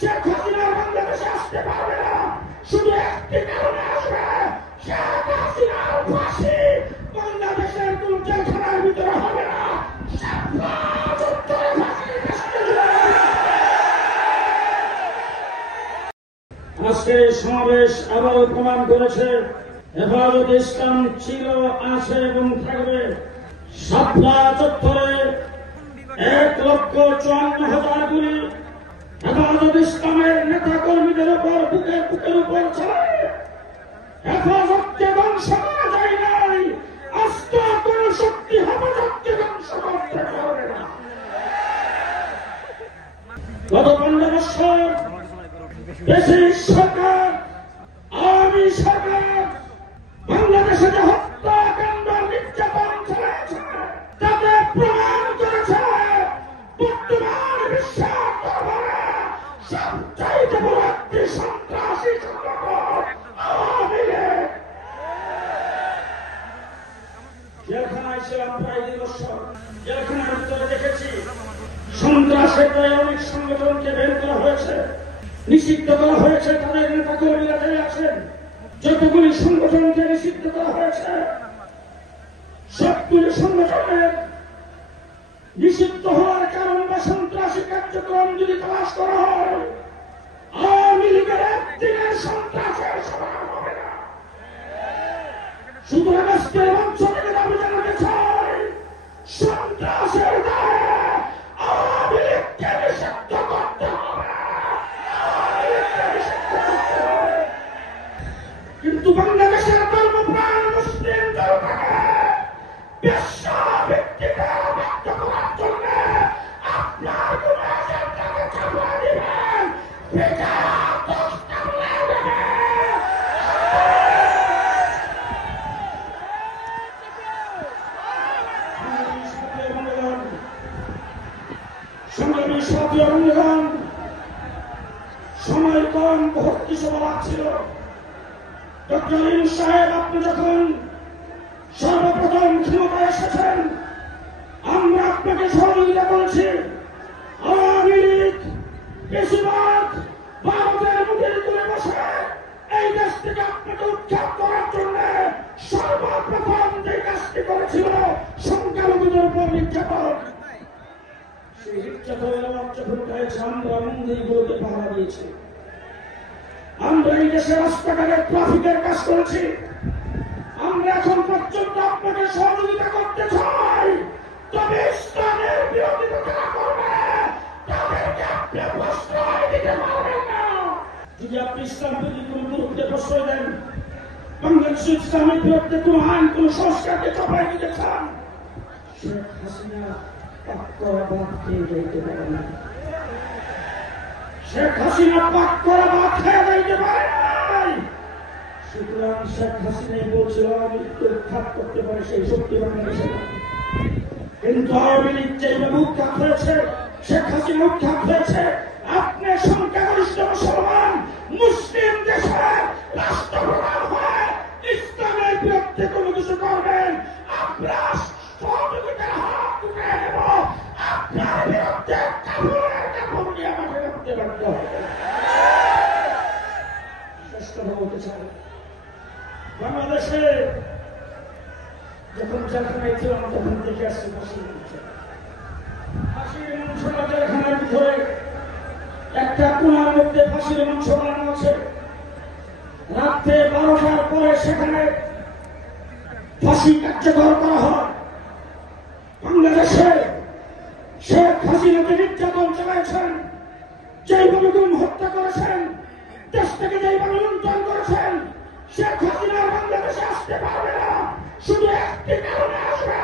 শেখ হাসিনা বাংলাদেশে আসতে পারবে না, শুধু একটি কারণে আসবে, শেখ হাসিনার ফাঁসি বাংলাদেশের কোন জেলখানার ভিতরে হবে না। আজকে সমাবেশ আবারও প্রমাণ করেছে হেফাজতে ইসলাম ছিল, আছে এবং থাকবে। শাপলা চত্বরে 1,54,000 গুলি হেফাজতে ইসলামের নেতা কর্মীদের উপর বুকের উপর চালায়। হেফাজতকে ধ্বংস করা যায় নাই, আস্থা কোন শক্তি হেফাজতকে ধ্বংস করতে পারবে না। গত 15 বছর দেশের সরকার, আওয়ামী সরকার বাংলাদেশে যে হত্যাকাণ্ড নির্যাতন চালাচ্ছে তাতে প্রমাণ করেছে বর্তমান বিশ্বের দরবারে সবচাইতে বড় একটি সন্ত্রাসী সংগঠন আওয়ামী লীগ। জেলখানায় ছিলাম প্রায় 2 বছর। জেলখানার ভিতরে দেখেছি সন্ত্রাসের প্রায় অনেক সংগঠনকে বের করা হয়েছে, নিষিদ্ধ করা হয়েছে। তাদের নেতা কর্মীরা জেলে আছেন। যতগুলি সংগঠনকে নিষিদ্ধ করা হয়েছে সবগুলি সংগঠনের নিষিদ্ধ হওয়ার কারণ বা সন্ত্রাসী কার্যক্রম যদি তালাশ করা হয়, আওয়ামী লীগের একদিনের সন্ত্রাসের সমাধান হবে না। সুতরাং আজকের মঞ্চ থেকে দাবি জানাতে চাই, সন্ত্রাসের দায়ে আওয়ামী লীগকে নিষিদ্ধ করতে হবে। কিন্তু বাংলাদেশের ধর্মপ্রাণ মুসলিম জনতাকে বিশ্বাভিত্তিতে ব্যক্ত করার জন্য আপনার কোন এজেন্ডাকে চাপিয়ে দিবেন, সংগ্রামী সাথী বন্ধুগণ, সময় কম, বহুত কিছু বলার ছিল। ডক্টর ইউনূস সাহেব, আপনি যখন সর্বপ্রথম ক্ষমতায় এসেছেন আমরা আপনাকে সহযোগিতা করেছি। আওয়ামী লীগ বেশিরভাগ ভারতের মুখের তুলে বসে এই দেশ থেকে আপনাকে উৎখাত করার জন্য সর্বপ্রথম যে কাজটি করেছিল সংখ্যালঘুদের উপর নির্যাতন। সেই নির্যাতনের যখন হয়েছে আমরা মন্দিরগুলোকে পাহারা দিয়েছি। আমরা এই দেশের রাস্তাঘাটের ট্রাফিকের কাজ করেছি। আমরা এখন পর্যন্ত আপনাকে সহযোগিতা করতে চাই, তবে ইসলামের বিরোধিতা যারা করবে তাদেরকে আপনি প্রশ্রয় দিতে পারবেন না। যদি আপনি ইসলাম বিরোধী কোন গ্রুপকে প্রশ্রয় দেন, বাংলাদেশ ইসলামের বিরুদ্ধে কোন আইন, কোন সংস্কারকে চাপাই দিতে চান, শেখ হাসিনা পাক করা ভাত খেয়ে যেতে পারে না। শেখ হাসিনা পাক করা ভাত খেয়ে যাইতে পারে নাই। সুতরাং শেখ হাসিনাই বলছিল আওয়ামী লীগকে উৎখাত করতে পারে, সেই শক্তি বাংলাদেশে না। কিন্তু আওয়ামী লীগ যেভাবে উৎখাত হয়েছে, শেখ হাসিনা উৎখাত হয়েছে, আপনি সংখ্যাগরিষ্ঠ মুসলমান মুসলিম দেশের রাষ্ট্রপ্রধান হয়ে ইসলামের বিরুদ্ধে কোনো কিছু করবেন, আমরা সহযোগিতার হাত উঠে নেব। আপনার বিরুদ্ধে কাপড়ের কাপড় নিয়ে আমাকে করতে বাধ্য হবে। শেষ কথা বলতে চাই, বাংলাদেশে যখন জেলখানায় ছিলাম তখন দেখে আসছি ফাঁসির মঞ্চ। জেলখানার ভিতরে একটা কোণার মধ্যে ফাঁসির মঞ্চ বানানো আছে। রাত্রে 12টার পরে সেখানে ফাঁসি কার্যকর করা হয়। বাংলাদেশে শেখ হাসিনাকে নির্যাতন চালাইছেন, যেইভাবে গুম হত্যা করেছেন, দেশ থেকে যেইভাবে লুণ্ঠন করেছেন, শেখ হাসিনা বাংলাদেশে আসতে পারবে না, শুধু একটি কারণে আসবে,